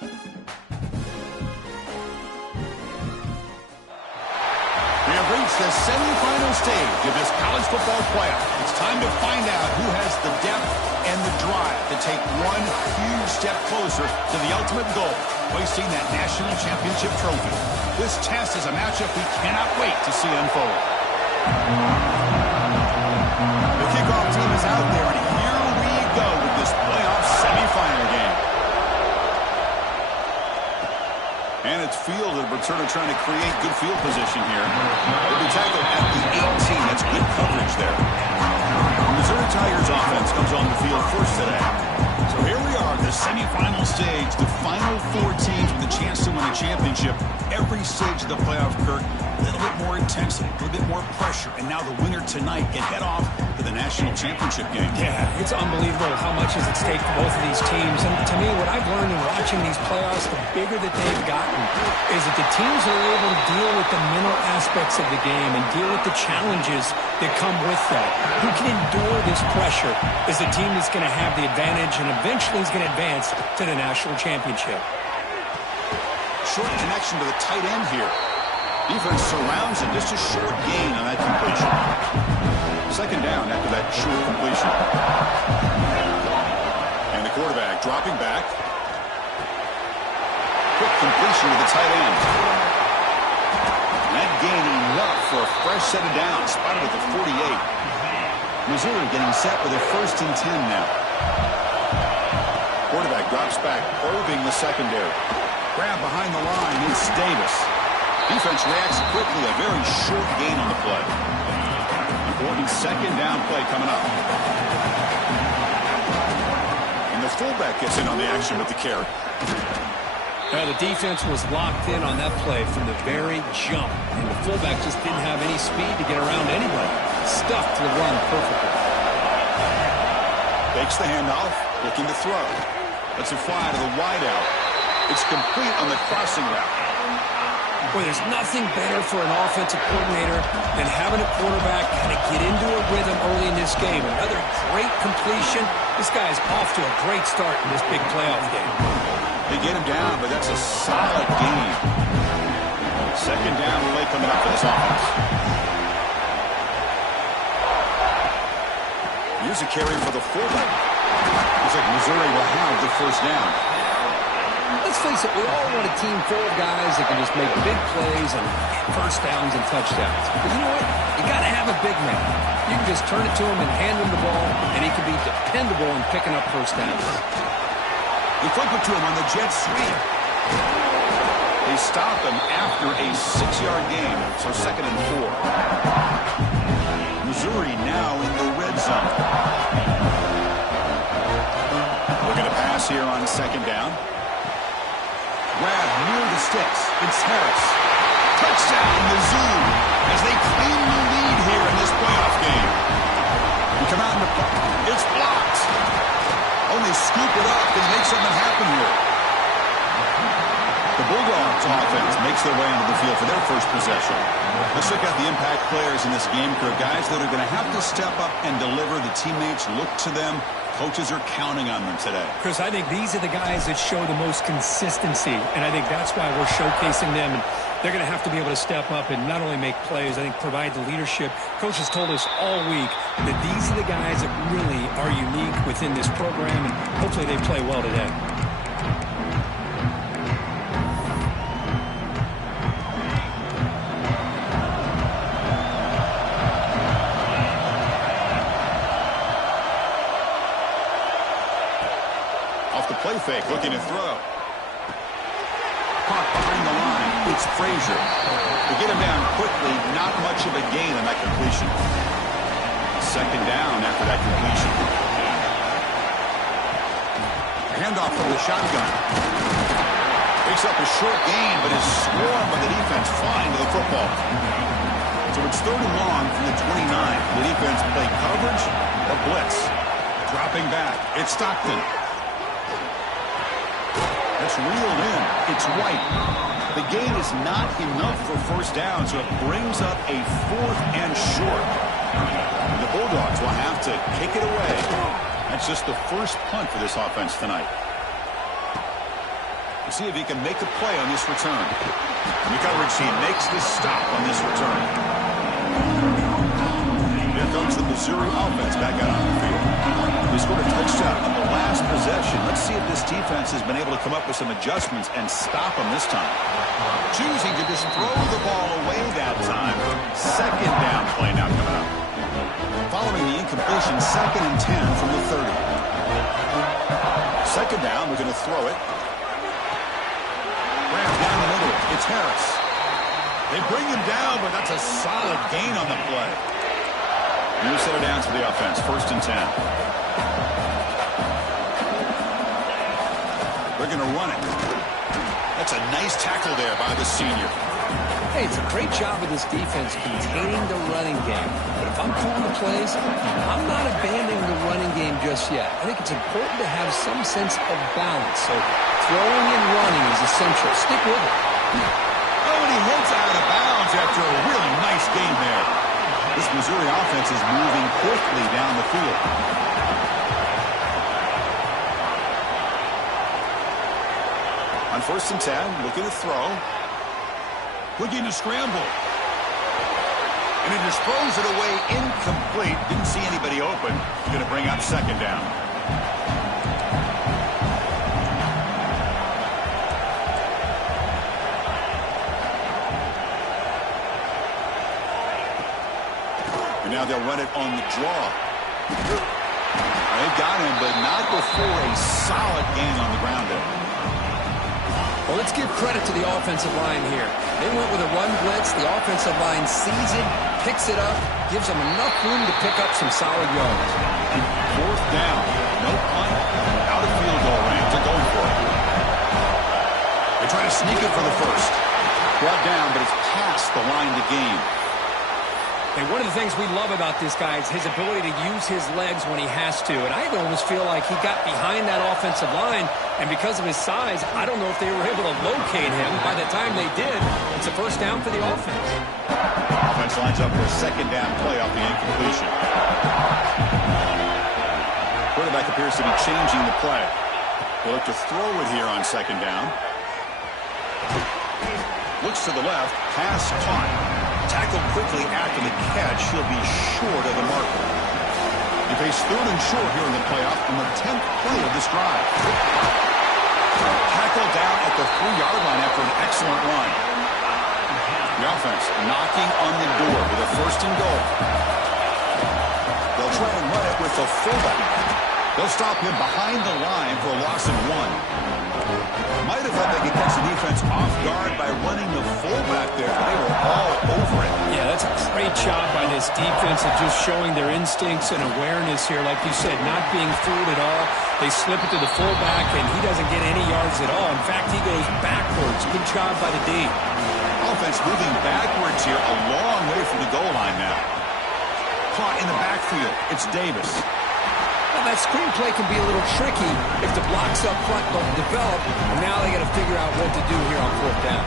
We have reached the semifinal stage of this college football playoff. It's time to find out who has the depth and the drive to take one huge step closer to the ultimate goal, hoisting that national championship trophy. This test is a matchup we cannot wait to see unfold. The kickoff team is out there, and here we go with this playoff semifinal game. And it's fielded. Returner trying to create good field position here. They'll be tackled at the 18. That's good coverage there. The Missouri Tigers offense comes on the field first today. So here we are, the semifinal stage. The final four teams with a chance to win a championship. Every stage of the playoff, Kirk, a little bit more intensity, a little bit more pressure. And now the winner tonight can head off to the national championship game. Yeah, it's unbelievable how much is at stake for both of these teams. And to me, what I've learned in watching these playoffs, the bigger that they've gotten, is that the teams are able to deal with the mental aspects of the game and deal with the challenges that come with that. Who can endure this pressure is the team that's going to have the advantage and eventually is going to advance to the national championship. Short connection to the tight end here. Defense surrounds him. Just a short gain on that completion. Second down after that short completion. And the quarterback dropping back. Quick completion to the tight end. That gain enough for a fresh set of downs. Spotted at the 48. Missouri getting set with a 1st and 10 now. Quarterback drops back, probing the secondary. Grab behind the line. It's Davis. Defense reacts quickly. A very short gain on the play. Important second down play coming up. And the fullback gets in on the action with the carry. Now, the defense was locked in on that play from the very jump. And the fullback just didn't have any speed to get around anybody. Stuffed the run perfectly. Takes the handoff, looking to throw. Let's it fly to the wideout. It's complete on the crossing route. Boy, there's nothing better for an offensive coordinator than having a quarterback kind of get into a rhythm early in this game. Another great completion. This guy is off to a great start in this big playoff game. They get him down, but that's a solid game. Second down play coming up for this offense. Here's a carry for the fullback. Looks like Missouri will have the first down. Let's face it, we all want a team full of guys that can just make big plays and first downs and touchdowns. But you know what? You got to have a big man. You can just turn it to him and hand him the ball, and he can be dependable in picking up first downs. They flip it to him on the jet sweep. They stop him after a 6-yard gain, so 2nd and 4. Missouri now in the red zone. Looking to pass here on 2nd down. Grab near the sticks. It's Harris. Touchdown, Mizzou, as they claim the lead here in this playoff game. We come out in the park. It's blocked. Only scoop it up and make something happen here. The Bulldogs offense makes their way into the field for their first possession. Let's look at the impact players in this game crew. Guys that are going to have to step up and deliver. The teammates look to them. Coaches are counting on them today. Chris, I think these are the guys that show the most consistency, and I think that's why we're showcasing them. And they're going to have to be able to step up and not only make plays, I think provide the leadership. Coach has told us all week that these are the guys that really are unique within this program, and hopefully they play well today. Play fake, looking to throw. Caught behind the line. It's Frazier. They get him down quickly. Not much of a gain on that completion. Second down after that completion. Handoff from the shotgun. Picks up a short gain, but is swarmed by the defense flying to the football. So it's 3rd and long from the 29. The defense play coverage or blitz. Dropping back. It's Stockton. It's reeled in. It's White. The gain is not enough for first down, so it brings up a 4th and short. The Bulldogs will have to kick it away. That's just the first punt for this offense tonight. See if he can make a play on this return. And the coverage team makes the stop on this return. Here comes the Missouri offense back out on the field. They scored a touchdown on the last possession. Let's see if this defense has been able to come up with some adjustments and stop them this time. Choosing to just throw the ball away that time. Second down play now coming up. Following the incompletion, 2nd and 10 from the 30. Second down, we're going to throw it. Rams down the middle. It's Harris. They bring him down, but that's a solid gain on the play. New set of downs for the offense. 1st and 10. They're going to run it. That's a nice tackle there by the senior. Hey, it's a great job of this defense containing the running game. But if I'm calling the plays, I'm not abandoning the running game just yet. I think it's important to have some sense of balance. So throwing and running is essential. Stick with it. Oh, and he hits out of bounds after a really nice game there. This Missouri offense is moving quickly down the field. On 1st and 10, looking to throw. Looking to scramble. And he just throws it away incomplete. Didn't see anybody open. He's going to bring up 2nd down. And now they'll run it on the draw. They got him, but not before a solid gain on the ground there. Well, let's give credit to the offensive line here. They went with a run blitz. The offensive line sees it, picks it up, gives them enough room to pick up some solid yards. 4th down. No punt. Out of field goal range. They're going for it. They try to sneak it for the 1st. Brought down, but it's past the line to gain. And one of the things we love about this guy is his ability to use his legs when he has to. And I almost feel like he got behind that offensive line, and because of his size, I don't know if they were able to locate him. By the time they did, it's a 1st down for the offense. Offense lines up for a 2nd down play off the incompletion. Quarterback appears to be changing the play. They'll look to throw it here on 2nd down. Looks to the left, pass caught. Tackled quickly after the catch. He'll be short of the marker. He faced 3rd and short here in the playoff on the 10th play of this drive. Tackled down at the 3-yard line after an excellent run. The offense knocking on the door with a 1st and goal. They'll try and run it with the fullback. They'll stop him behind the line for a loss of 1. Might have thought they could catch the defense off guard by running the fullback there. They were all over it. Yeah, that's a great job by this defense of just showing their instincts and awareness here. Like you said, not being fooled at all. They slip it to the fullback, and he doesn't get any yards at all. In fact, he goes backwards. Good job by the D. Offense moving backwards here a long way from the goal line now. Caught in the backfield. It's Davis. Well, that screenplay can be a little tricky if the blocks up front don't develop, and now they got to figure out what to do here on 4th down.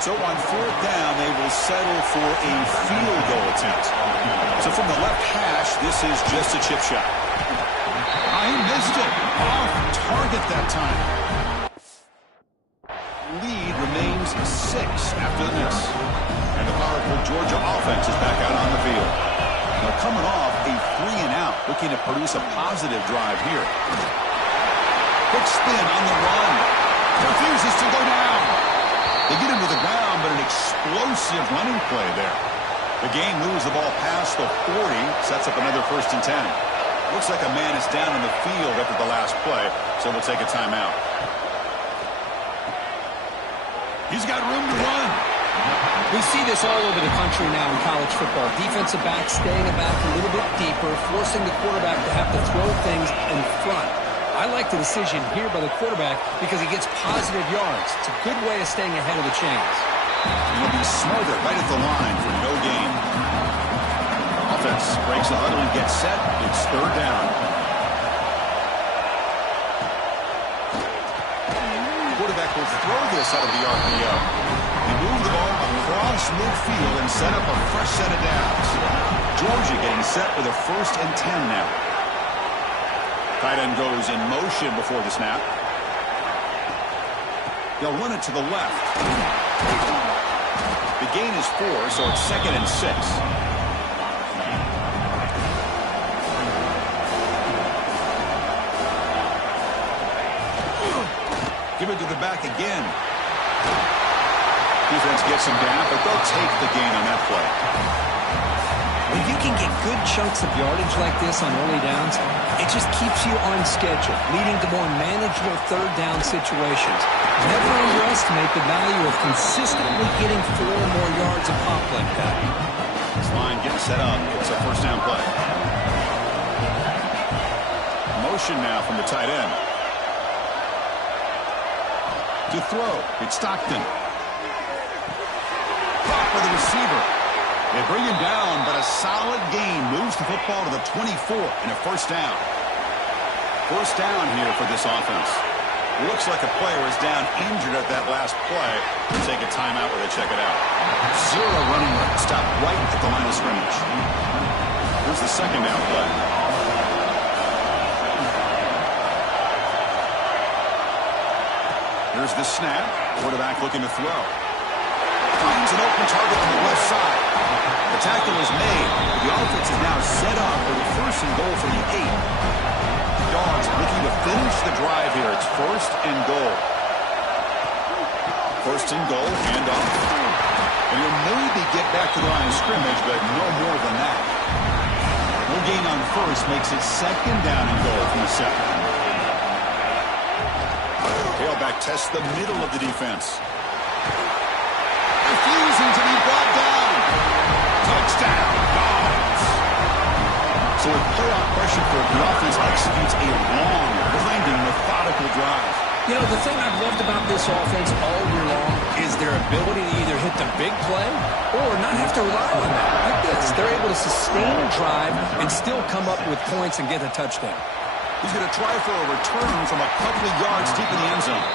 So on 4th down, they will settle for a field goal attempt. So from the left hash, this is just a chip shot. He missed it. Off target that time. Lead remains 6 after the miss. And the powerful Georgia offense is back out on the field. They're coming off a 3-and-out, looking to produce a positive drive here. Quick spin on the run. Refuses to go down. They get him to the ground, but an explosive running play there. The game moves the ball past the 40, sets up another 1st and 10. Looks like a man is down in the field after the last play, so we'll take a timeout. He's got room to run. We see this all over the country now in college football. Defensive backs staying back a little bit deeper, forcing the quarterback to have to throw things in front. I like the decision here by the quarterback because he gets positive yards. It's a good way of staying ahead of the chains. He'll be smothered right at the line for no gain. Offense breaks the huddle and gets set. It's 3rd down. Quarterback will throw this out of the RPO. They move the ball across midfield and set up a fresh set of downs. Georgia getting set with a 1st and 10 now. Tight end goes in motion before the snap. They'll run it to the left. The gain is 4, so it's 2nd and 6. Give it to the back again. Defense gets him down, but they'll take the gain on that play. When you can get good chunks of yardage like this on early downs, it just keeps you on schedule, leading to more manageable third down situations. Never underestimate the value of consistently getting 4 or more yards of pop like that. This line getting set up. It's a first down play. Motion now from the tight end. To throw, it's Stockton. Block for the receiver. They bring him down, but a solid gain moves the football to the 24 and a first down. First down here for this offense. Looks like a player is down injured at that last play. We'll take a timeout where they check it out. 0 running left. Stop right at the line of scrimmage. Here's the second down play. Here's the snap. Quarterback looking to throw. Finds an open target on the left side. The tackle is made. The offense is now set up for the first and goal from the 8. Dogs looking to finish the drive here. It's 1st and goal. 1st and goal, handoff. And he'll maybe get back to the line of scrimmage, but no more than that. No gain on first makes it 2nd down and goal from the 7. Tailback tests the middle of the defense. Refusing to be brought down. Touchdown, Dogs. So with playoff pressure for the offense executes a long, grinding, methodical drive. You know, the thing I've loved about this offense all year long is their ability to either hit the big play or not have to rely on that. Like this, they're able to sustain a drive and still come up with points and get a touchdown. He's going to try for a return from a couple of yards deep in the end zone.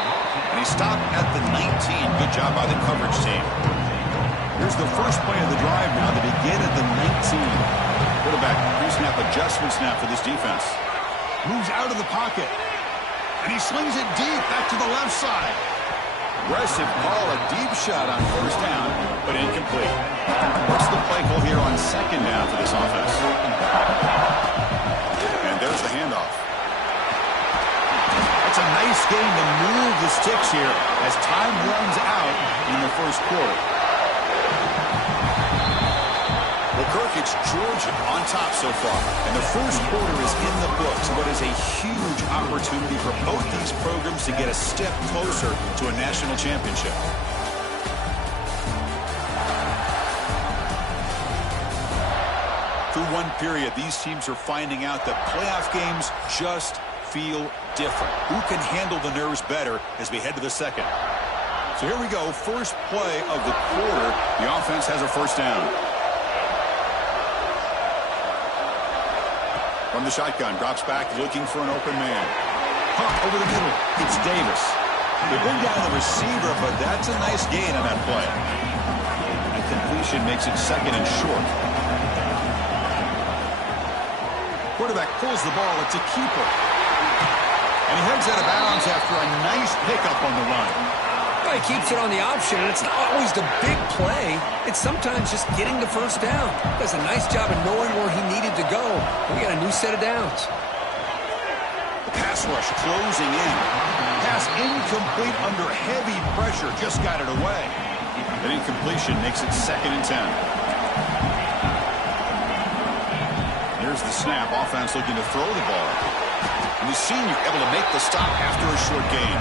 And he stopped at the 19. Good job by the coverage team. Here's the first play of the drive now to begin at the 19. Quarterback pre-snap adjustment snap for this defense. Moves out of the pocket. And he slings it deep back to the left side. Aggressive call, a deep shot on first down, but incomplete. What's the play call here on 2nd down for this offense? And there's the handoff. It's a nice game to move the sticks here as time runs out in the first quarter. Well, Kirk, it's Georgia on top so far. And the first quarter is in the books. What is a huge opportunity for both these programs to get a step closer to a national championship. Through one period, these teams are finding out that playoff games just feel different. Who can handle the nerves better as we head to the second? So here we go. First play of the quarter. The offense has a first down. From the shotgun, drops back looking for an open man. Pump over the middle. It's Davis. They bring down the receiver, but that's a nice gain on that play. And completion makes it 2nd and short. Quarterback pulls the ball. It's a keeper. And he heads out of bounds after a nice pickup on the run. Well, he keeps it on the option, and it's not always the big play. It's sometimes just getting the first down. Does a nice job of knowing where he needed to go. We got a new set of downs. The pass rush closing in. Pass incomplete under heavy pressure. Just got it away. That incompletion makes it 2nd and 10. Here's the snap. Offense looking to throw the ball. And the senior able to make the stop after a short gain.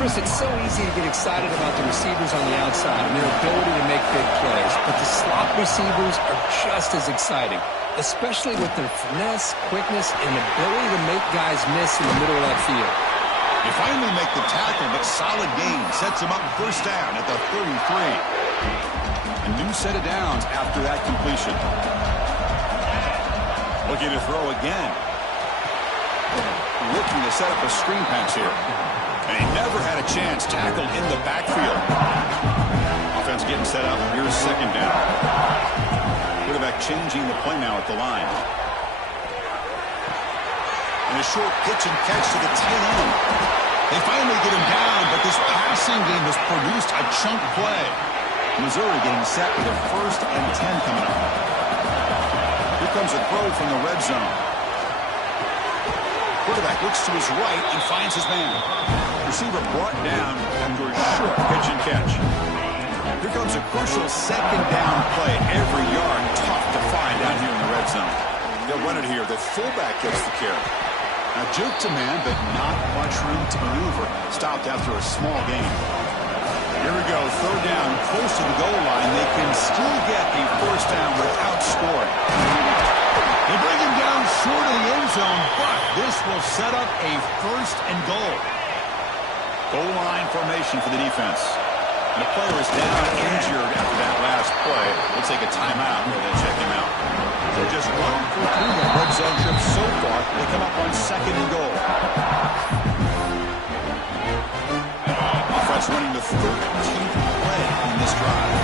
Chris, it's so easy to get excited about the receivers on the outside and their ability to make big plays, but the slot receivers are just as exciting, especially with their finesse, quickness, and ability to make guys miss in the middle of that field. They finally make the tackle, but solid gain sets him up first down at the 33. A new set of downs after that completion. Looking to throw again. Looking to set up a screen pass here. And he never had a chance. Tackled in the backfield. Offense getting set up. Here's 2nd down. Quarterback changing the play now at the line. And a short pitch and catch to the tight end. They finally get him down, but this passing game has produced a chunk play. Missouri getting set with a 1st and 10 coming up. Here comes a throw from the red zone. Quarterback looks to his right and finds his man. Receiver brought down after a short pitch and catch. Here comes a crucial 2nd down play. Every yard tough to find down here in the red zone. They'll run it here. The fullback gets the carry. Now juke to man, but not much room to maneuver. Stopped after a small gain. Here we go, 3rd down, close to the goal line. They can still get a 1st down without scoring. They bring him down short of the end zone, but this will set up a 1st and goal. Goal line formation for the defense. And the player is down injured after that last play. We'll take a timeout and then check him out. They're just 1 for 2 in the red zone trip so far. They come up on 2nd and goal. Offense running the 13th play in this drive.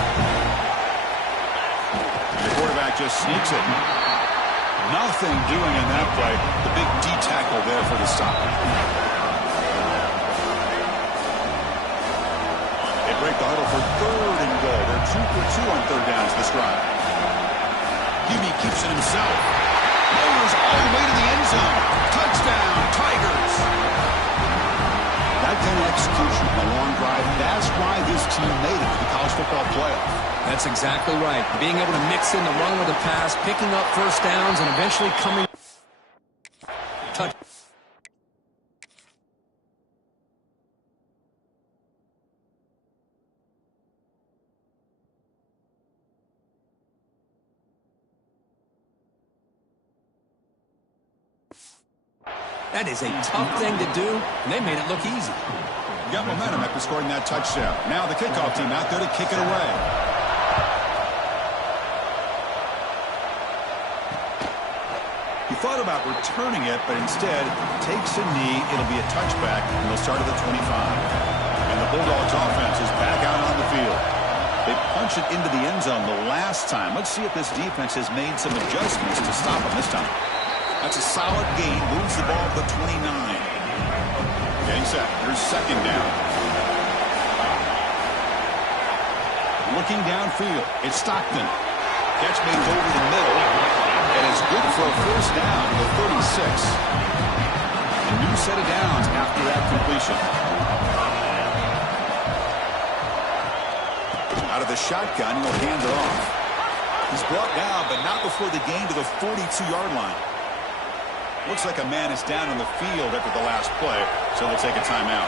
And the quarterback just sneaks it. Nothing doing in that play. The big D tackle there for the stop. They break the huddle for 3rd and goal. They're 2 for 2 on 3rd downs this drive. Hubie keeps it himself. Motors all the way to the end zone. Touchdown, Tigers. That kind of execution on a long drive, that's why this team made it to the college football playoff. That's exactly right. Being able to mix in the run with the pass, picking up 1st downs, and eventually coming touch. That is a tough thing to do, and they made it look easy. Got momentum after scoring that touchdown. Now the kickoff team out there to kick it away. He thought about returning it, but instead takes a knee. It'll be a touchback, and they'll start at the 25. And the Bulldogs offense is back out on the field. They punch it into the end zone the last time. Let's see if this defense has made some adjustments to stop them this time. That's a solid gain. Moves the ball to the 29. Getting set. Here's 2nd down. Looking downfield. It's Stockton. Catch made over the middle. And it's good for a 1st down to the 36. A new set of downs after that completion. Out of the shotgun, he'll hand it off. He's brought down, but not before the gain to the 42-yard line. Looks like a man is down on the field after the last play, so they'll take a timeout.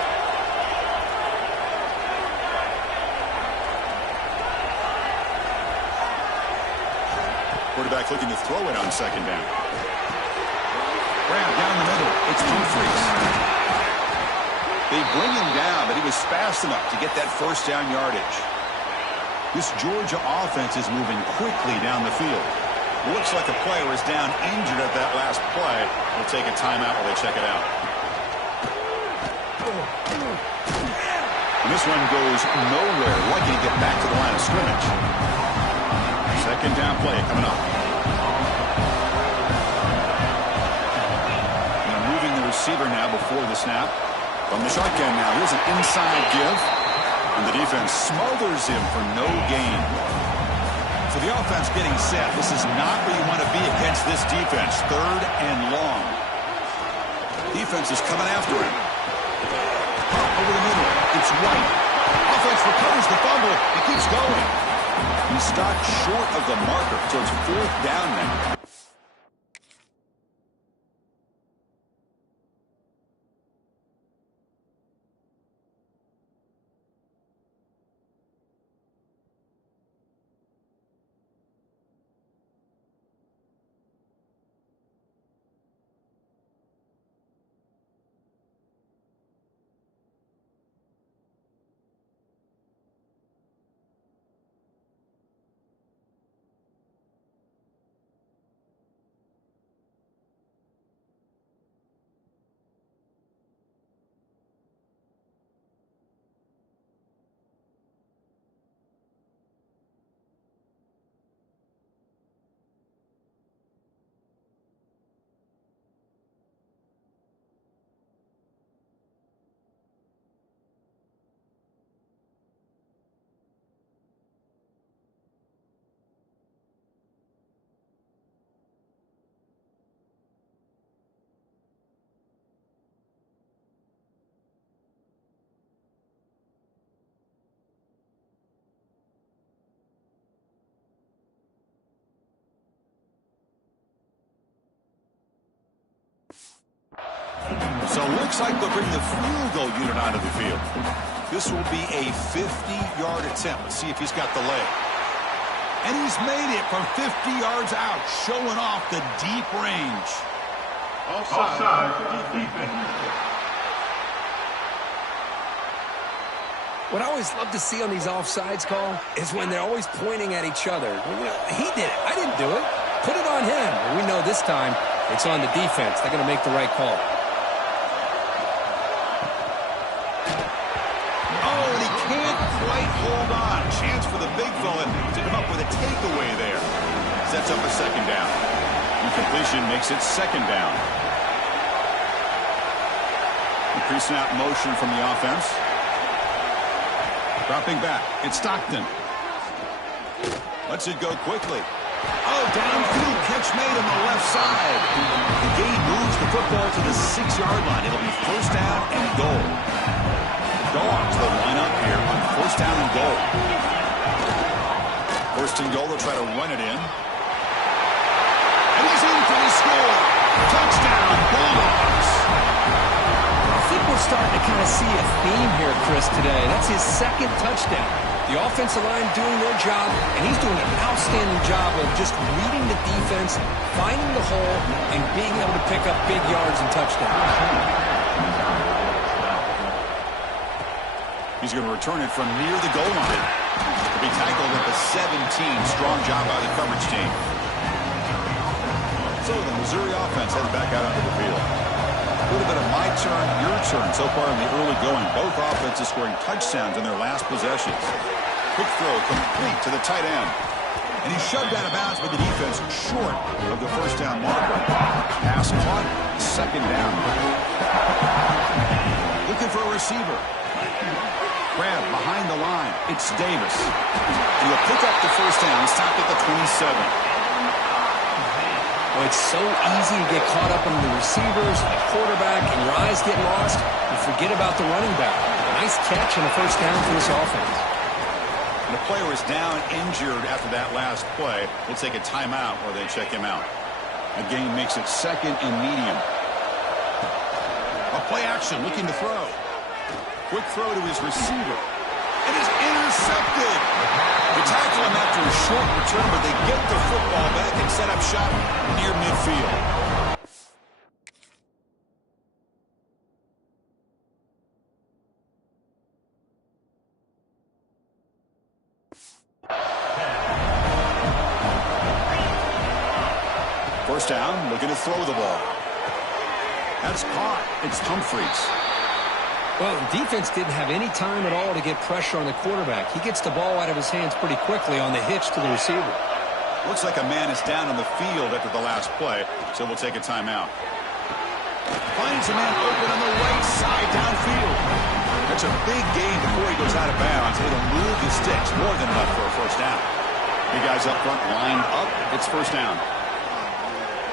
Quarterback looking to throw it on 2nd down. Grab down the middle. It's Humphries. They bring him down, but he was fast enough to get that 1st down yardage. This Georgia offense is moving quickly down the field. Looks like a player is down injured at that last play. We'll take a timeout while they check it out. And this one goes nowhere. Lucky to get back to the line of scrimmage. 2nd down play coming up. And moving the receiver now before the snap. From the shotgun now. Here's an inside give. And the defense smothers him for no gain. So the offense getting set. This is not where you want to be against this defense. 3rd and long. Defense is coming after him. Over the middle. It's White. Offense recovers the fumble. He keeps going. He's stopped short of the marker, so it's 4th down now. So it looks like they'll bring the field goal unit onto the field. This will be a 50-yard attempt. Let's see if he's got the leg. And he's made it from 50 yards out, showing off the deep range. Offside. Defense. What I always love to see on these offsides call is when they're always pointing at each other. Well, he did it. I didn't do it. Put it on him. We know this time it's on the defense. They're going to make the right call. Oh, and he can't quite hold on. Chance for the big fella to come up with a takeaway there. Sets up a second down. Incompletion makes it second down. Increasing out motion from the offense. Dropping back. It's Stockton. Lets it go quickly. Oh, downfield catch made on the left side. The gain moves the football to the 6-yard line. It'll be first down and goal. The Dogs will line up here on first down and goal. First and goal, they'll try to run it in. And he's in for the score. Touchdown, Bulldogs. I think we're starting to kind of see a theme here, Chris, today. That's his second touchdown. The offensive line doing their job, and he's doing an outstanding job of just reading the defense, finding the hole, and being able to pick up big yards and touchdowns. He's going to return it from near the goal line. He'll be tackled at the 17. Strong job by the coverage team. So the Missouri offense heads back out onto the field. A little bit of my turn, your turn so far in the early going. Both offenses scoring touchdowns in their last possessions. Quick throw complete to the tight end. And he's shoved out of bounds by the defense short of the first down marker. Pass caught, second down. Looking for a receiver. Grab behind the line. It's Davis. And he'll pick up the first down. Stopped at the 27. Oh, it's so easy to get caught up in the receivers, the quarterback, and your eyes get lost. You forget about the running back. Nice catch and a first down for this offense. And the player is down injured after that last play. We'll take a timeout or they check him out. A gain makes it second and medium. A play action looking to throw. Quick throw to his receiver. It is intercepted. They tackle him after a short return, but they get the football back and set up shop near midfield. First down, looking to throw the ball. That's caught. It's Humphreys. Well, the defense didn't have any time at all to get pressure on the quarterback. He gets the ball out of his hands pretty quickly on the hitch to the receiver. Looks like a man is down on the field after the last play, so we'll take a timeout. Finds a man open on the right side downfield. That's a big gain before he goes out of bounds. It'll move the sticks more than enough for a first down. Big guys up front lined up. It's first down.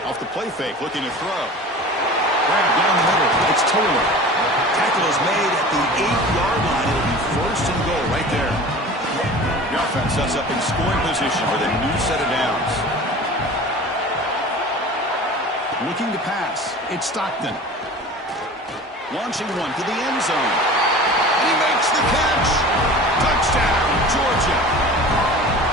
Off the play fake, looking to throw. Grab down the middle. It's Taylor. Tackle is made at the 8-yard line. It'll be first and goal right there. The offense sets up in scoring position with a new set of downs. Looking to pass. It's Stockton. Launching one to the end zone. And he makes the catch. Touchdown, Georgia.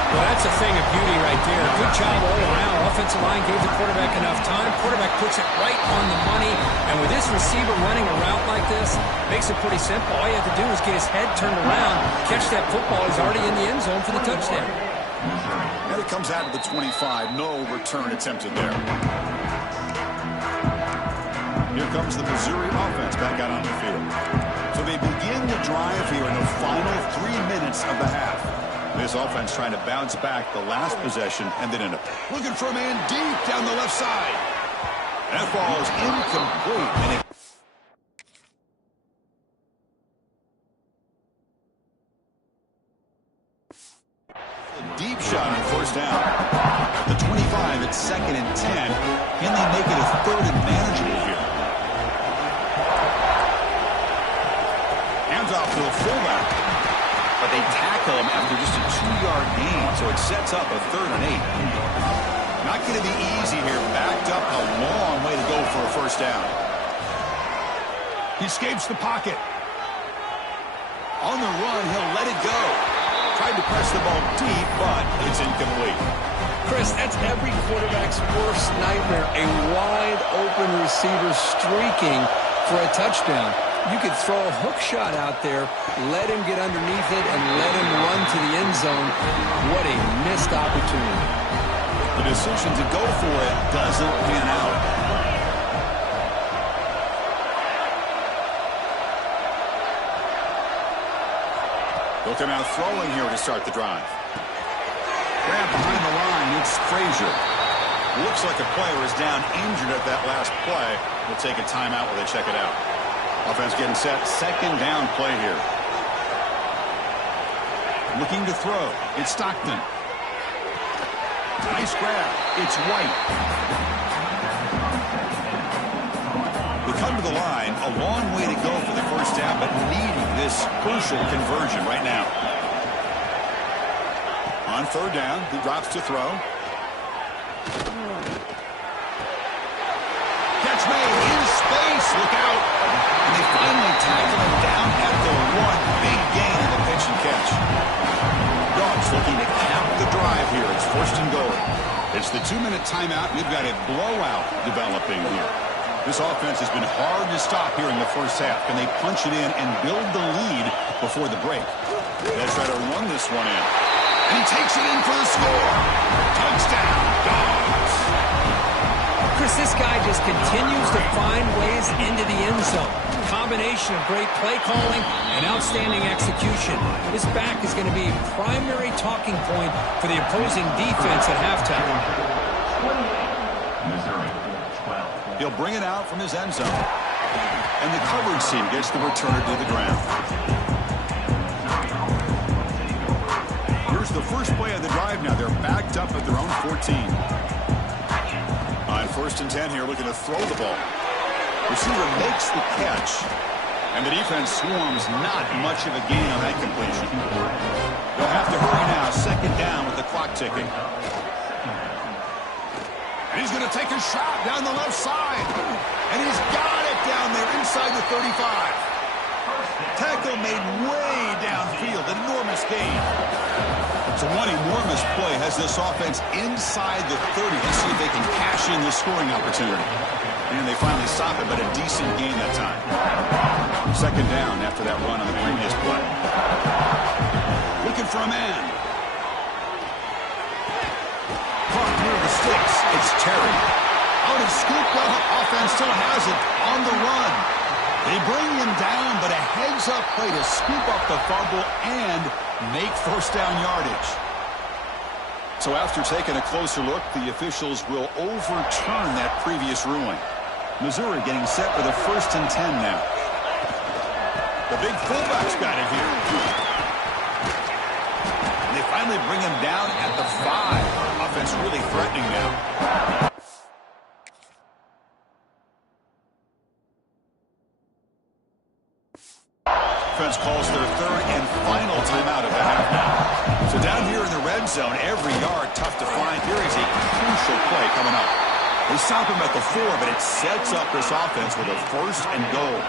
Well, that's a thing of beauty right there. Good job all around. Offensive line gave the quarterback enough time. Quarterback puts it right on the money. And with this receiver running a route like this, makes it pretty simple. All you have to do is get his head turned around, catch that football. He's already in the end zone for the touchdown. And it comes out of the 25. No return attempted there. Here comes the Missouri offense back out on the field. So they begin the drive here in the final 3 minutes of the half. This offense trying to bounce back the last possession and then looking for a man deep down the left side. And that ball is incomplete. And a deep shot on first down. At the 25, it's second and 10. Can they make it a third and manageable here? Hands off to a fullback. But they tackle him after just a 2-yard gain, so it sets up a third and 8. Not going to be easy here. Backed up a long way to go for a first down. He escapes the pocket. On the run, he'll let it go. Tried to press the ball deep, but it's incomplete. Chris, that's every quarterback's worst nightmare. A wide-open receiver streaking for a touchdown. You could throw a hook shot out there, let him get underneath it, and let him run to the end zone. What a missed opportunity. The decision to go for it doesn't pan out. They'll come out throwing here to start the drive. Grab behind the line, it's Frazier. Looks like a player is down injured at that last play. We'll take a timeout while they check it out. Offense getting set. Second down play here. Looking to throw. It's Stockton. Nice grab. It's White. We come to the line. A long way to go for the first down, but needing this crucial conversion right now. On third down, he drops to throw. Catch made in space. Look out. And they finally tackle him down at the one. Big gain in the pitch and catch. Dogs looking to cap the drive here. It's first and goal. It's the 2-minute timeout. We've got a blowout developing here. This offense has been hard to stop here in the first half. Can they punch it in and build the lead before the break? They'll try to run this one in. And he takes it in for the score. Touchdown, Dogs. Chris, this guy just continues to find ways into the end zone. Combination of great play calling and outstanding execution. This back is going to be a primary talking point for the opposing defense at halftime. He'll bring it out from his end zone. And the coverage team gets the returner to the ground. Here's the first play of the drive now. They're backed up at their own 14. On first and 10 here, looking to throw the ball. Receiver makes the catch. And the defense swarms. Not much of a gain on that completion. They'll have to hurry now. Second down with the clock ticking. And he's going to take a shot down the left side. And he's got it down there inside the 35. Tackle made way downfield. Enormous gain. So one enormous play has this offense inside the 30. Let's see if they can cash in this scoring opportunity. And they finally stop it, but a decent gain that time. Second down after that run on the previous play. Looking for a man. Caught near the sticks. It's Terry. Out of scoop, offense still has it on the run. They bring him down, but a heads-up play to scoop up the fumble and make first down yardage. So after taking a closer look, the officials will overturn that previous ruling. Missouri getting set for the first and 10 now. The big fullback's got it here. And they finally bring him down at the 5. Offense really threatening now. Defense calls their third and final timeout of the half now. So down here in the red zone, every yard tough to find. Here is a crucial play coming up. They stop him at the 4, but it sets up this offense with a first and goal.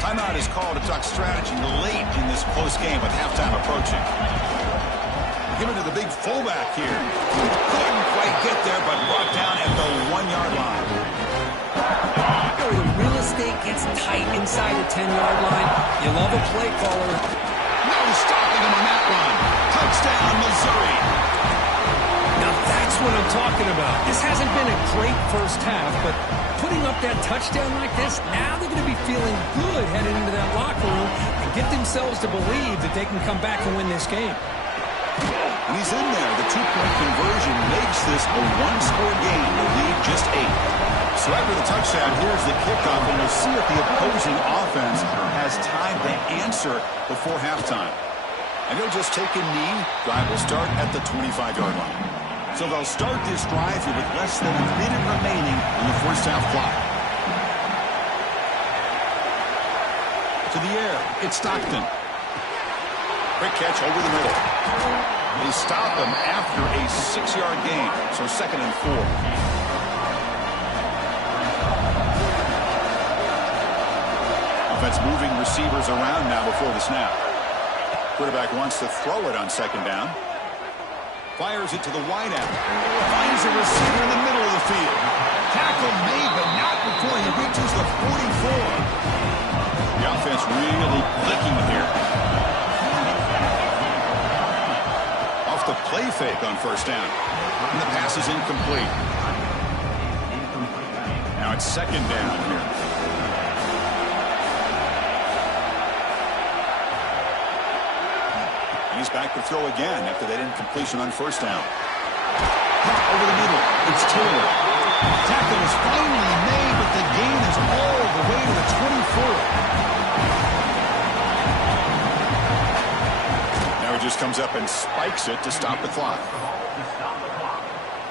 Timeout is called to talk strategy late in this close game with halftime approaching. Give it to the big fullback here. Couldn't quite get there, but brought down at the 1-yard line. The real estate gets tight inside the 10-yard line. You love a play caller. No stopping him on that run. Touchdown, Missouri. Now that's what I'm talking about. This hasn't been a great first half, but putting up that touchdown like this, now they're going to be feeling good heading into that locker room and get themselves to believe that they can come back and win this game. And he's in there. The 2-point conversion makes this a 1-score game. The lead just 8. So after the touchdown, here's the kickoff, and we'll see if the opposing offense has time to answer before halftime. And he'll just take a knee. Drive will start at the 25-yard line. So they'll start this drive here with less than a minute remaining in the first half clock. To the air, it's Stockton. Quick catch over the middle. They stop him after a 6-yard gain, so second and 4. defense moving receivers around now before the snap. Quarterback wants to throw it on second down. Fires it to the wide out. Finds a receiver in the middle of the field. Tackle made, but not before he reaches the 44. The offense really clicking here. Off the play fake on first down. And the pass is incomplete. Now it's second down here. He's back to throw again after that incompletion on first down. Over the middle, it's Taylor. Tackle is finally made, but the gain is all the way to the 24. Now he just comes up and spikes it to stop the clock.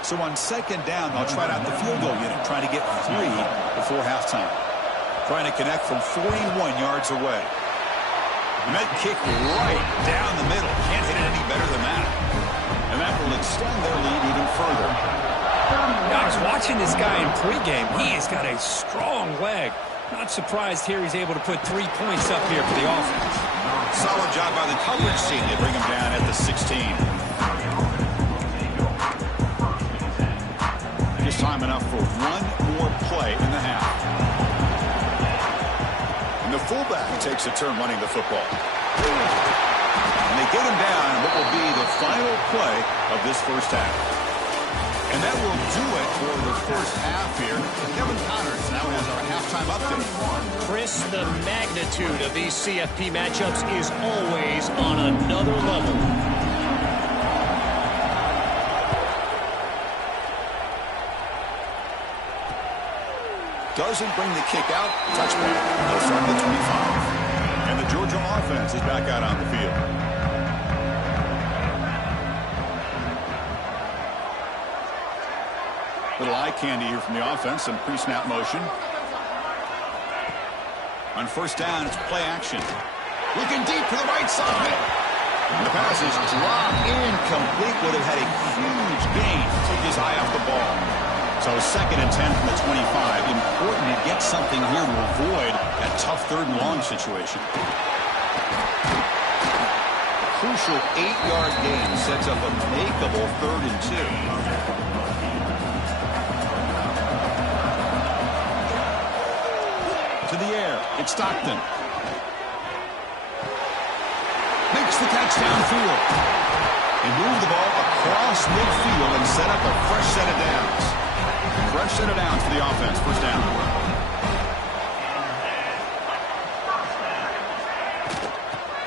So on second down, they'll try out the field goal unit, trying to get 3 before halftime. Trying to connect from 41 yards away. Met kick right down the middle. Can't hit it any better than that. And that will extend their lead even further. I was watching this guy in pregame. He has got a strong leg. Not surprised here he's able to put 3 points up here for the offense. Solid job by the coverage team. They bring him down at the 16. Just time enough for one more play in the half. And the fullback takes a turn running the football. And they get him down in what will be the final play of this first half. And that will do it for the first half here. Kevin Connors now has our halftime update. Chris, the magnitude of these CFP matchups is always on another level. Doesn't bring the kick out. Touchback. They'll start at the 25. And the Georgia offense is back out on the field. Little eye candy here from the offense. Some pre-snap motion. On first down, it's play action. Looking deep to the right side. And the pass is dropped incomplete. Would have had a huge gain. Took his eye off the ball. So second and 10 from the 25. Important to get something here to avoid that tough third and long situation. Crucial 8-yard gain sets up a makeable 3rd and 2. To the air, it's Stockton. Makes the catch downfield. They move the ball across midfield and set up a fresh set of downs. Fresh set of downs for the offense. First down.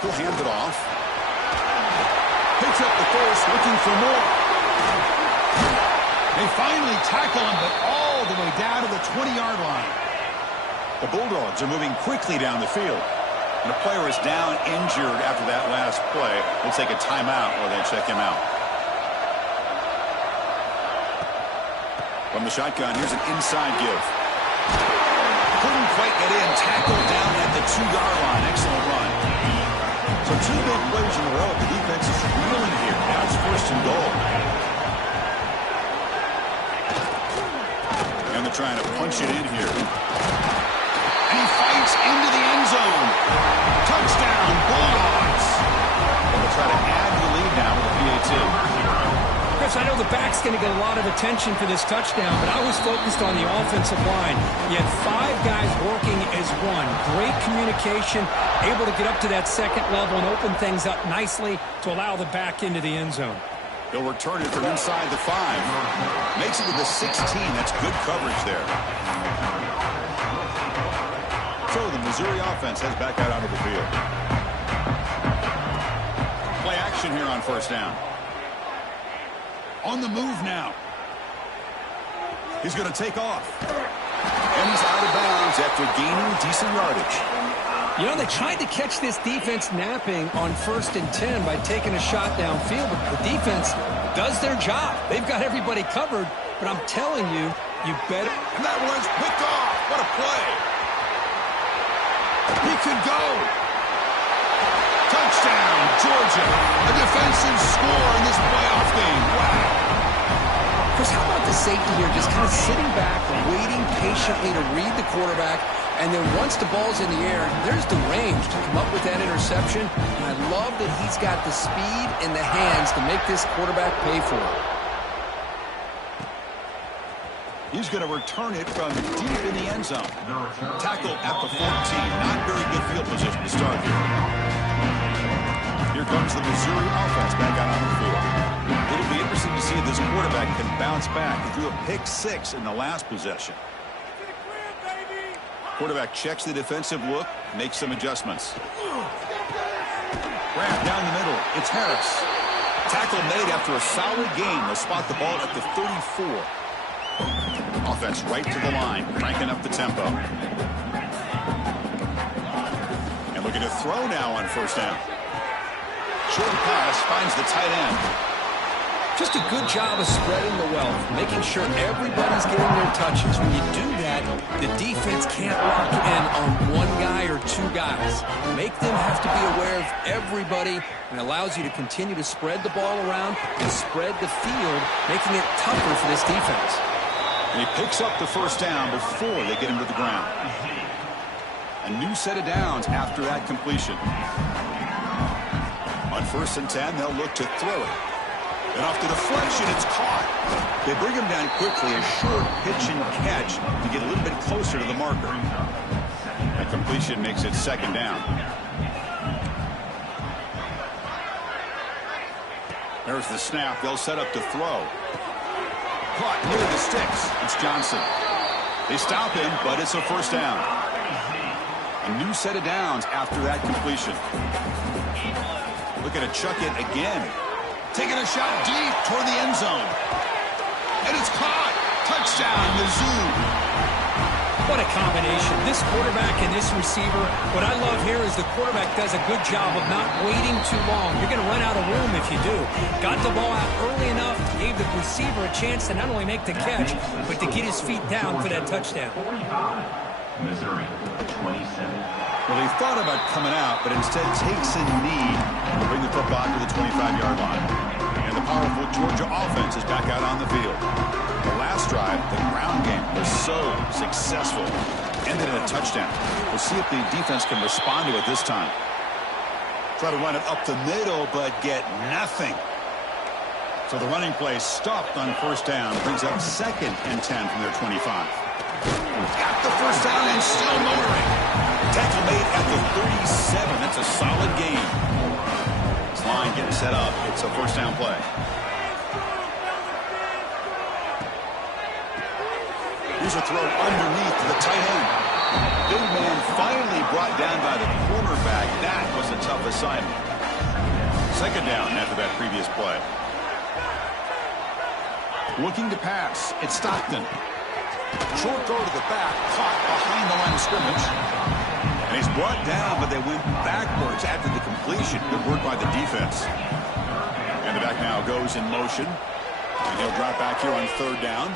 He'll hand it off. Picks up the first, looking for more. They finally tackle him, but all the way down to the 20-yard line. The Bulldogs are moving quickly down the field. And a player is down injured after that last play. We'll take a timeout while they check him out. From the shotgun, here's an inside give. Couldn't quite get in. Tackled down at the 2-yard line. Excellent run. So 2 big plays in a row. The defense is reeling here. Now it's first and goal. And they're trying to punch it in here. And he fights into the end zone. Touchdown, Bulldogs. And they'll try to add the lead now with the PAT. Chris, I know the back's going to get a lot of attention for this touchdown, but I was focused on the offensive line. You had 5 guys working as one. Great communication, able to get up to that second level and open things up nicely to allow the back into the end zone. He'll return it from inside the 5. Makes it to the 16. That's good coverage there. So the Missouri offense heads back out onto the field. Play action here on first down. On the move now. He's going to take off. And he's out of bounds after gaining decent yardage. You know, they tried to catch this defense napping on 1st and 10 by taking a shot downfield, but the defense does their job. They've got everybody covered, but I'm telling you, you better... And that one's picked off. What a play. He could go. Touchdown, Georgia. A defensive score in this playoff game. Wow. Chris, how about the safety here? Just kind of sitting back, waiting patiently to read the quarterback, And then once the ball's in the air, there's the range to come up with that interception. And I love that he's got the speed and the hands to make this quarterback pay for it. He's going to return it from deep in the end zone. Tackle at the 14. Not very good field position to start here. Here comes the Missouri offense back out on the field. It'll be interesting to see if this quarterback can bounce back. He threw a pick-6 in the last possession. Quarterback checks the defensive look, makes some adjustments. Grab down the middle. It's Harris. Tackle made after a solid gain. They'll spot the ball at the 34. Offense right to the line, cranking up the tempo. And looking to throw now on first down. Short pass finds the tight end. Just a good job of spreading the wealth, making sure everybody's getting their touches. When you do that, the defense can't lock in on one guy or two guys. Make them have to be aware of everybody, and allows you to continue to spread the ball around and spread the field, making it tougher for this defense. And he picks up the first down before they get him to the ground. A new set of downs after that completion. On 1st and 10, they'll look to throw it. And off the deflection, it's caught. They bring him down quickly, a short pitch and catch to get a little bit closer to the marker. That completion makes it 2nd down. There's the snap. They'll set up to throw. Caught near the sticks. It's Johnson. They stop him, but it's a first down. A new set of downs after that completion. Looking to chuck it again. Taking a shot deep toward the end zone. And it's caught. Touchdown, MIZZOU. What a combination. This quarterback and this receiver. What I love here is the quarterback does a good job of not waiting too long. You're going to run out of room if you do. Got the ball out early enough, gave the receiver a chance to not only make the catch, but to get his feet down for that touchdown. Missouri, 27. Well, he thought about coming out, but instead takes a knee to bring the football to the 25-yard line. And the powerful Georgia offense is back out on the field. The last drive, the ground game, was so successful. Ended in a touchdown. We'll see if the defense can respond to it this time. Try to run it up the middle, but get nothing. So the running play stopped on first down. Brings up 2nd and 10 from their 25. Got the first down and still motoring. Tackle made at the 37. That's a solid gain. This line getting set up. It's a first down play. Here's a throw underneath to the tight end. Big man finally brought down by the cornerback. That was a tough assignment. 2nd down after that previous play. Looking to pass. It's Stockton. Short throw to the back. Caught behind the line of scrimmage. And he's brought down, but they went backwards after the completion. Good work by the defense. And the back now goes in motion. And he'll drop back here on 3rd down.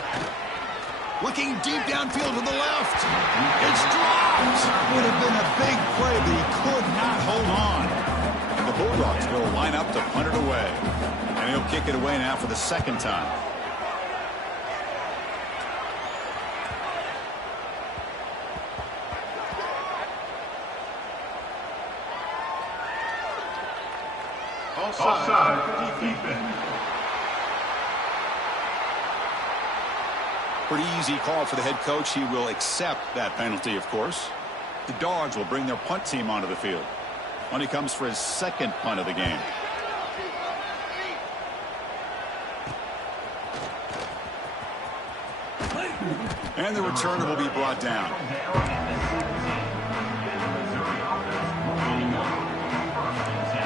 Looking deep downfield to the left. It's dropped. Would have been a big play, but he could not hold on. And the Bulldogs will line up to punt it away. And he'll kick it away now for the 2nd time. Offside, defense. Pretty easy call for the head coach. He will accept that penalty, of course. The Dogs will bring their punt team onto the field when he comes for his 2nd punt of the game. And the returner will be brought down.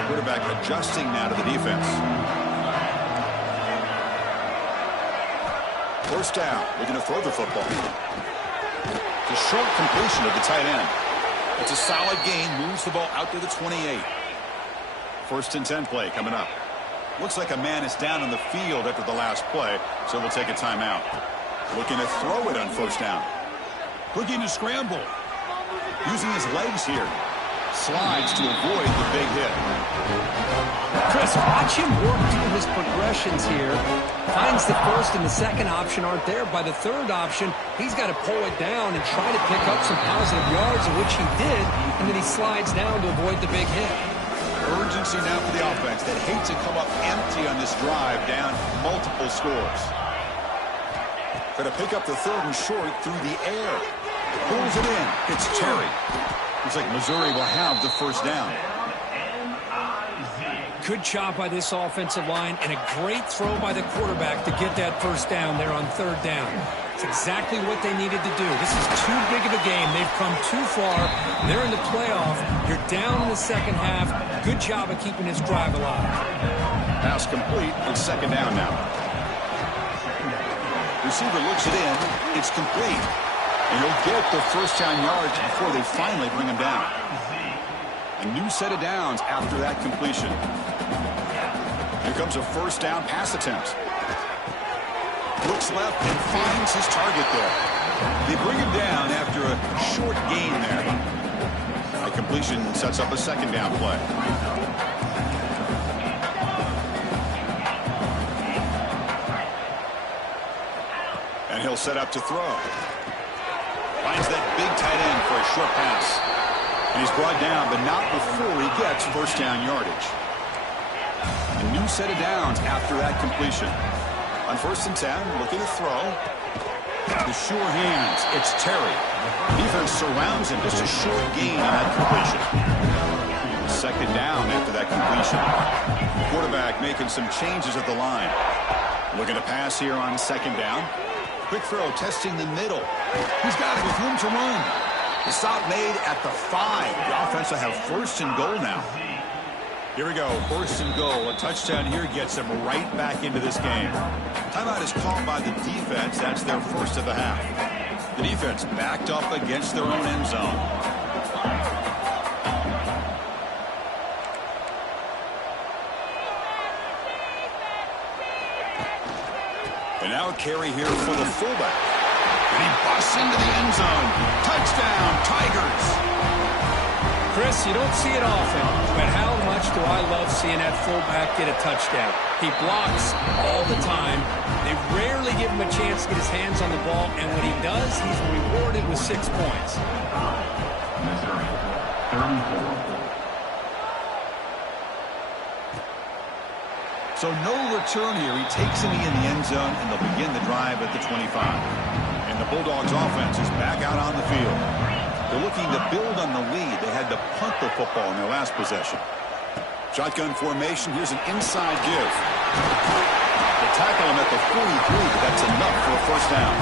Quarterback adjusting now to the defense. First down. They're going to throw the football. It's a short completion of the tight end. It's a solid gain. Moves the ball out to the 28. 1st and 10 play coming up. Looks like a man is down on the field after the last play, so we'll take a timeout. Looking to throw it on 1st down. Looking to scramble. Using his legs here. Slides to avoid the big hit. Chris, watch him work through his progressions here. Finds the first and the second option aren't there. By the third option, he's got to pull it down and try to pick up some positive yards, which he did, and then he slides down to avoid the big hit. Urgency now for the offense that hates to come up empty on this drive, down multiple scores. Going to pick up the third and short through the air. Pulls it in. It's Terry. Looks like Missouri will have the first down. Good job by this offensive line and a great throw by the quarterback to get that first down there on third down. It's exactly what they needed to do. This is too big of a game. They've come too far. They're in the playoff. You're down in the second half. Good job of keeping this drive alive. Pass complete. It's second down now. Receiver looks it in. It's complete. And he'll get the first down yards before they finally bring him down. A new set of downs after that completion. Here comes a first down pass attempt. Looks left and finds his target there. They bring him down after a short gain there. A completion sets up a second down play. And he'll set up to throw. Finds that big tight end for a short pass. And he's brought down, but not before he gets first down yardage. A new set of downs after that completion. On first and 10, looking to throw. The sure hands. It's Terry. Defense surrounds him. Just a short gain on that completion. Second down after that completion. Quarterback making some changes at the line. Looking to pass here on second down. Quick throw, testing the middle. He's got it with room to run. The stop made at the 5. The offense will have first and goal now. Here we go, first and goal. A touchdown here gets them right back into this game. Timeout is called by the defense. That's their first of the half. The defense backed up against their own end zone. And now a carry here for the fullback. And he busts into the end zone. Touchdown, Tigers. Chris, you don't see it often, but how much do I love seeing that fullback get a touchdown. He blocks all the time. They rarely give him a chance to get his hands on the ball, and when he does, he's rewarded with 6 points. Missouri, 34. So no return here. He takes it in the end zone, and they'll begin the drive at the 25. And the Bulldogs offense is back out on the field. They're looking to build on the lead. They had to punt the football in their last possession. Shotgun formation. Here's an inside give. They tackle him at the 43, but that's enough for a first down.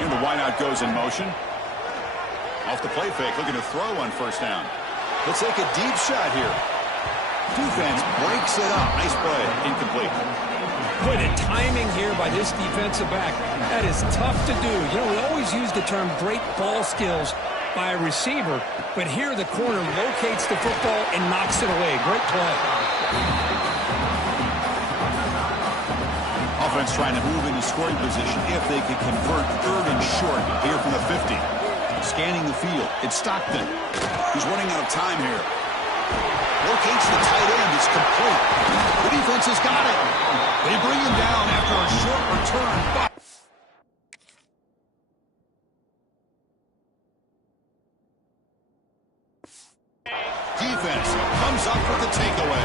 And the wideout goes in motion. Off the play fake, looking to throw on first down. Let's take a deep shot here. Defense breaks it up. Nice play. Incomplete. Boy, the timing here by this defensive back, that is tough to do. You know, we always use the term great ball skills by a receiver, but here the corner locates the football and knocks it away. Great play. Offense trying to move into scoring position if they could convert third and short here from the 50. Scanning the field. It's Stockton. He's running out of time here. Locates the tight end. It's complete. The defense has got it. They bring him down after a short return. But defense comes up with the takeaway.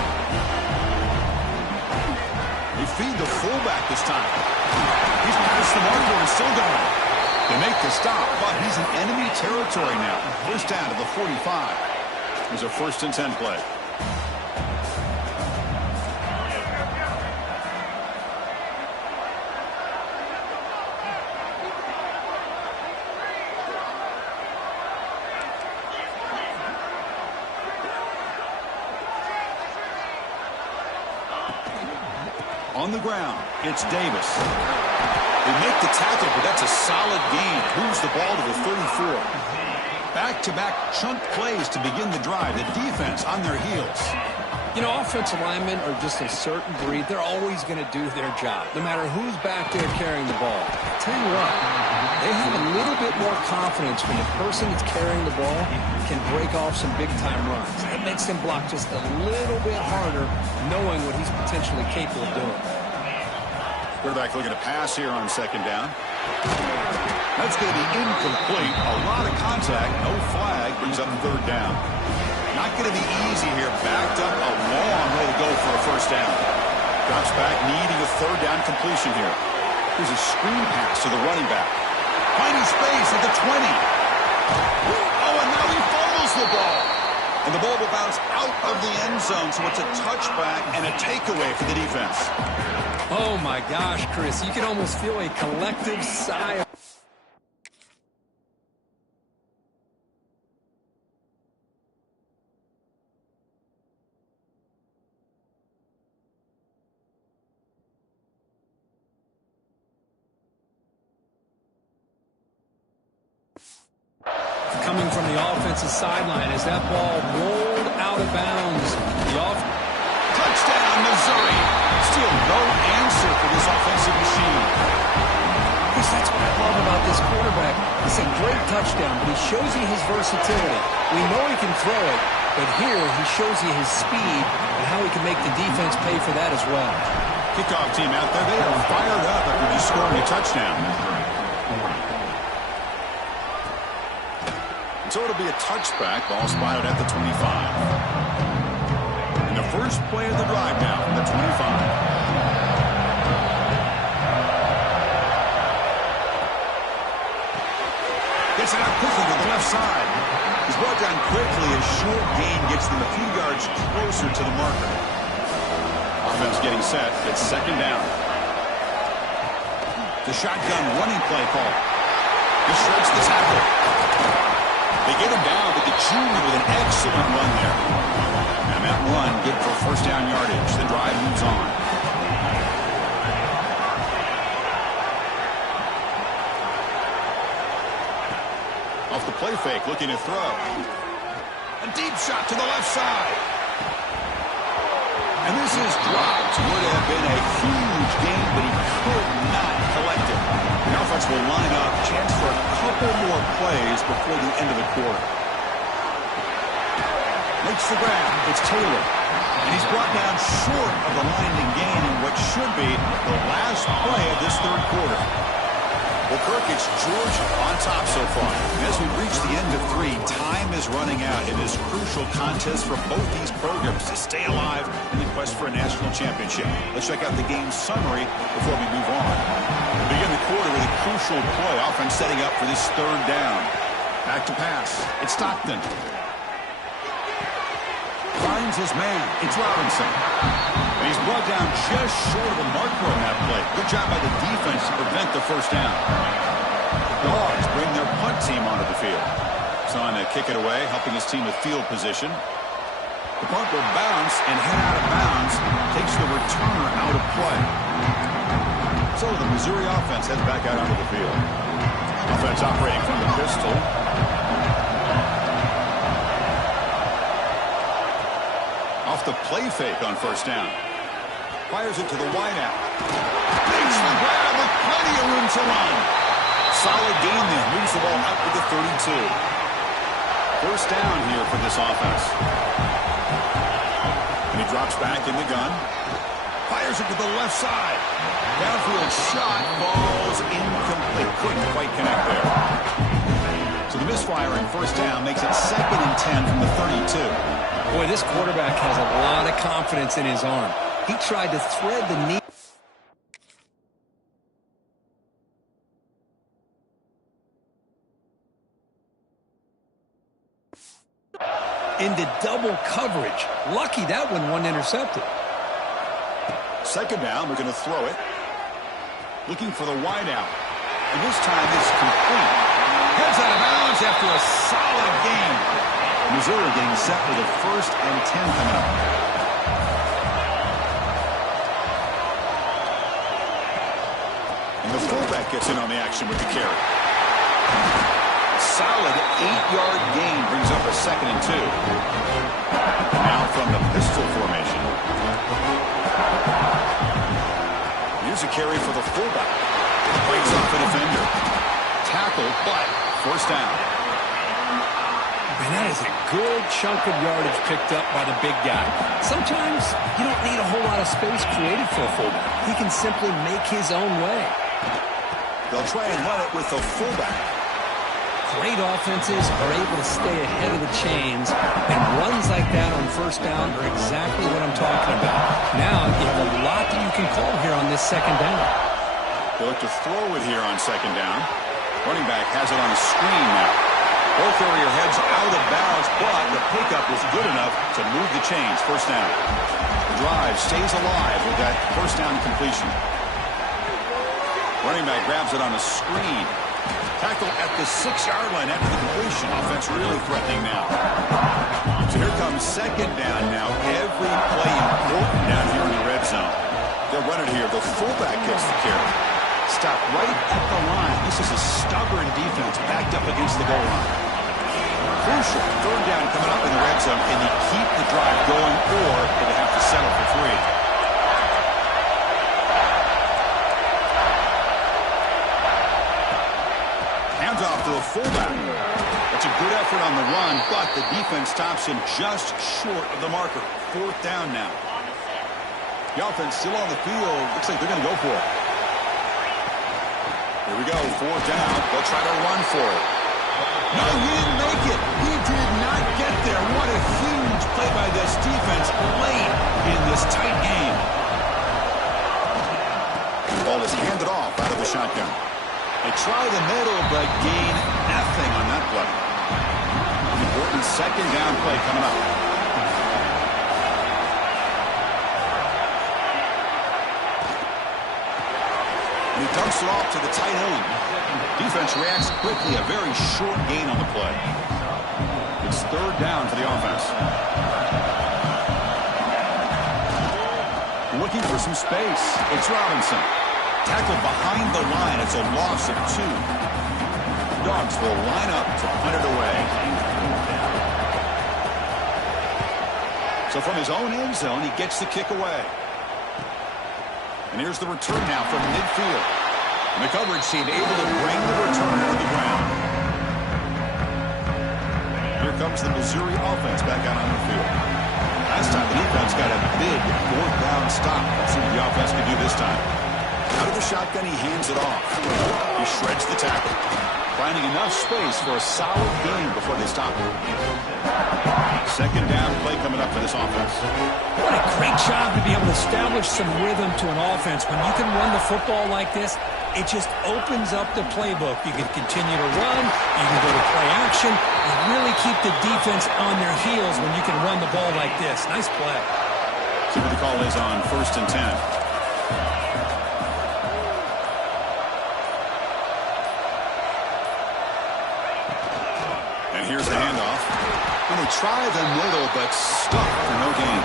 They feed the fullback this time. He's past the marker and still going. They make the stop, but he's in enemy territory now. First down to the 45. There's a first and 10 play. On the ground, it's Davis. They make the tackle, but that's a solid gain. Moves the ball to the 34. Back-to-back chunk plays to begin the drive. The defense on their heels. You know, offensive linemen are just a certain breed. They're always going to do their job, no matter who's back there carrying the ball. I'll tell you what, they have a little bit more confidence when the person that's carrying the ball can break off some big-time runs. It makes them block just a little bit harder, knowing what he's potentially capable of doing. Quarterback looking to pass here on second down. That's going to be incomplete. A lot of contact. No flag. Brings up third down. Not going to be easy here. Backed up a long way to go for a first down. Drops back, needing a third down completion here. Here's a screen pass to the running back. Finding space at the 20. Oh, and now he fumbles the ball. And the ball will bounce out of the end zone, so it's a touchback and a takeaway for the defense. Oh, my gosh, Chris. You can almost feel a collective sigh of coming from the offensive sideline as that ball rolled out of bounds. Touchdown, Missouri. Still no answer for this offensive machine. Chris, that's what I love about this quarterback. It's a great touchdown, but he shows you his versatility. We know he can throw it, but here he shows you his speed and how he can make the defense pay for that as well. Kickoff team out there, they are fired up after just scoring a touchdown. So it'll be a touchback. Ball spotted at the 25. And the first play of the drive now from the 25. Gets it out quickly to the left side. He's brought down quickly. A short gain gets them a few yards closer to the marker. Offense getting set. It's second down. The shotgun running play call. He strikes the tackle. They get him down, but the junior with an excellent run there. And that run good for first down yardage. The drive moves on. Off the play fake, looking to throw. A deep shot to the left side. And this is dropped. Would have been a huge gain, but he could not collect it. The offense will line up. Chance for a couple more plays before the end of the quarter. Makes the grab. It's Taylor. And he's brought down short of the winding gain in what should be the last play of this third quarter. Well, Kirk, it's Georgia on top so far. And as we reach the end of 3, time is running out in this crucial contest for both these programs to stay alive in the quest for a national championship. Let's check out the game summary before we move on. We begin the quarter with a crucial play, offense setting up for this third down. Back to pass. It's Stockton. Finds his man. It's Robinson. And he's brought down just short of the marker on that play. Good job by the defense to prevent the first down. Dogs bring their punt team onto the field. So on to kick it away, helping his team with field position. The punt will bounce and head out of bounds. Takes the returner out of play. So the Missouri offense heads back out onto the field. Offense operating from the pistol. Off the play fake on first down. Fires it to the wideout. Makes the grab with plenty of room to run. Solid gain then. Moves the ball up to the 32. First down here for this offense. And he drops back in the gun. Fires it to the left side. Downfield shot falls incomplete. Couldn't quite connect there. So the misfire in first down makes it 2nd and 10 from the 32. Boy, this quarterback has a lot of confidence in his arm. He tried to thread the knee into double coverage. Lucky that one wasn't intercepted. Second down, we're going to throw it. Looking for the wideout. And this time it's complete. Heads out of bounds after a solid gain. Missouri getting set for the 1st and 10 coming up. And the fullback gets in on the action with the carry. Solid 8-yard gain brings up a 2nd and 2. Now from the pistol pistol formation. Here's a carry for the fullback. Fights off a defender. Tackle, but first down. And that is a good chunk of yardage picked up by the big guy. Sometimes you don't need a whole lot of space created for a fullback. He can simply make his own way. They'll try and run it with the fullback. Great offenses are able to stay ahead of the chains, and runs like that on first down are exactly what I'm talking about. Now, you have a lot that you can call here on this second down. They'll look to throw it here on second down. Running back has it on a screen now. Both area heads out of bounds, but the pickup was good enough to move the chains. First down. The drive stays alive with that first down completion. Running back grabs it on a screen. Tackle at the 6-yard line after the completion. Offense really threatening now. So here comes second down now. Every play important down here in the red zone. They'll run it here. The fullback gets the carry. Stop right at the line. This is a stubborn defense backed up against the goal line. Crucial. Third down coming up in the red zone. Can they keep the drive going, or do they have to settle for 3? Hands off to the fullback. That's a good effort on the run, but the defense stops him just short of the marker. Fourth down now. The offense still on the field. Looks like they're going to go for it. Here we go, fourth down. They'll try to run for it. No, he didn't make it. He did not get there. What a huge play by this defense late in this tight game. The ball is handed off out of the shotgun. They try the middle, but gain nothing on that play. Important second down play coming up. He dumps it off to the tight end. Defense reacts quickly. A very short gain on the play. It's third down for the offense. Looking for some space. It's Robinson. Tackled behind the line. It's a loss of 2. Dogs will line up to punt it away. So from his own end zone, he gets the kick away. And here's the return now from midfield. And the coverage team able to bring the returner to the ground. Here comes the Missouri offense back out on the field. Last time the defense got a big fourth down stop. Let's see what the offense can do this time. Out of the shotgun, he hands it off. He shreds the tackle. Finding enough space for a solid gain before they stop him. Second down play coming up for this offense. What a great job to be able to establish some rhythm to an offense. When you can run the football like this, it just opens up the playbook. You can continue to run. You can go to play action. And really keep the defense on their heels when you can run the ball like this. Nice play. See what the call is on 1st and 10. And here's the handoff. And they try the middle, but stuck for no gain.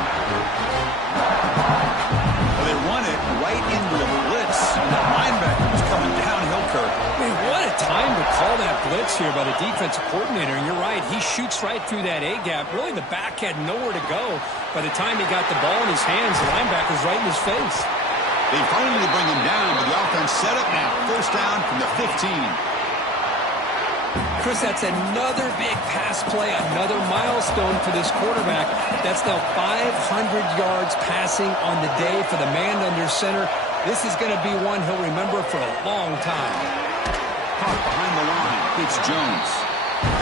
Well, they run it right into a blitz, and the linebacker was coming downhill, Kirk. Man, what a time to call that blitz here by the defensive coordinator. And you're right, he shoots right through that A-gap. Really, the back had nowhere to go. By the time he got the ball in his hands, the linebacker's right in his face. They finally bring him down, but the offense set up now. First down from the 15. Chris, that's another big pass play, another milestone for this quarterback. That's now 500 yards passing on the day for the man under center. This is going to be one he'll remember for a long time. Caught behind the line. It's Jones.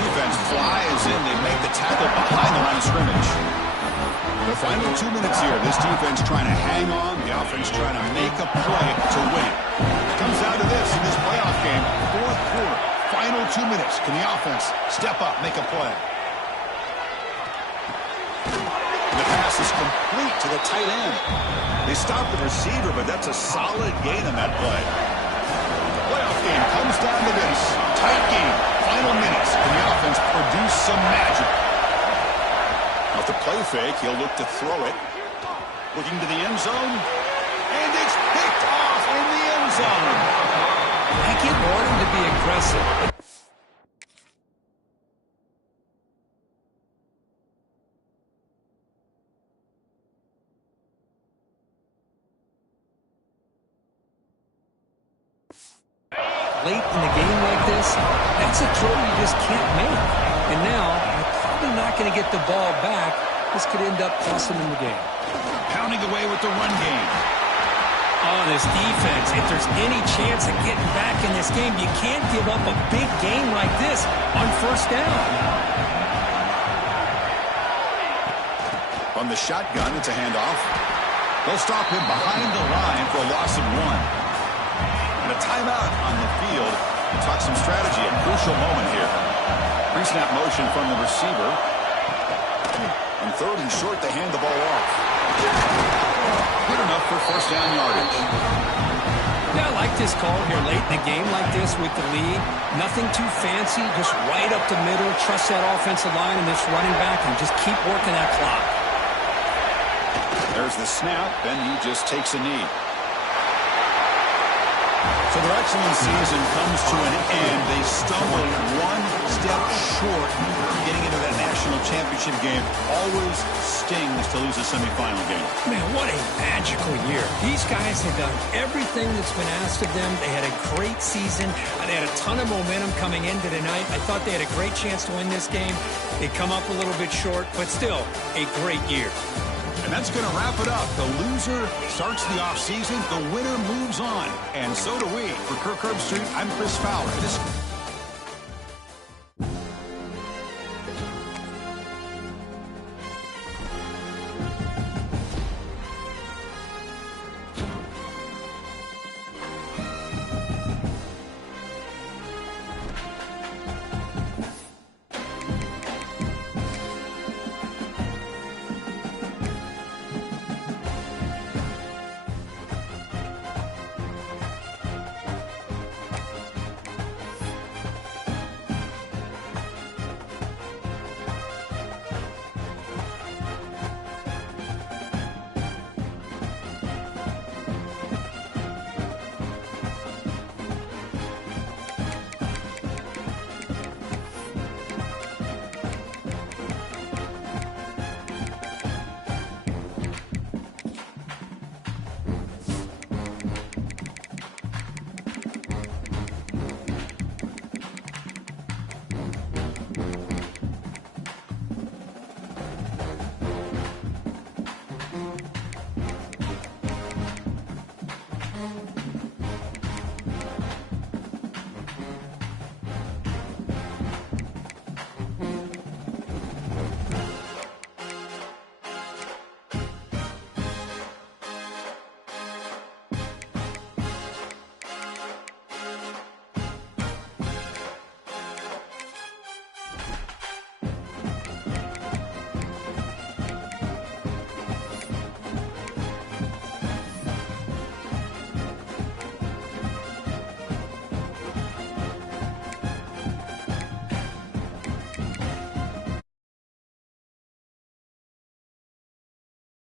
Defense flies in. They make the tackle behind the line of scrimmage. The final 2 minutes here. This defense trying to hang on. The offense trying to make a play to win. It comes down to this in this playoff game. Fourth quarter. Final 2 minutes. Can the offense step up, make a play? The pass is complete to the tight end. They stop the receiver, but that's a solid gain on that play. The playoff game comes down to this. Tight game. Final minutes. Can the offense produce some magic? Off the play fake, he'll look to throw it. Looking to the end zone. And it's picked off in the end zone. I keep wanting to be aggressive. late in the game like this, that's a throw you just can't make. And now, you're probably not going to get the ball back. This could end up costing them the game. Pounding away with the run game. Oh, this defense, if there's any chance of getting back in this game, you can't give up a big game like this on first down. On the shotgun, it's a handoff. They'll stop him behind the line for a loss of 1. And a timeout on the field. Talk some strategy, a crucial moment here. Pre-snap motion from the receiver. And 3rd and short, they hand the ball off. Good enough for first down yardage. Yeah, I like this call here late in the game like this with the lead. Nothing too fancy, just right up the middle. Trust that offensive line and this running back and just keep working that clock. There's the snap, and he just takes a knee. So their excellent season comes to an end. They stumble one step short getting into that national championship game. Always stings to lose a semifinal game. Man, what a magical year. These guys have done everything that's been asked of them. They had a great season. They had a ton of momentum coming into tonight. I thought they had a great chance to win this game. They come up a little bit short, but still a great year. And that's going to wrap it up. The loser starts the offseason. The winner moves on. And so do we. For Kirk Herbstreit, I'm Chris Fowler.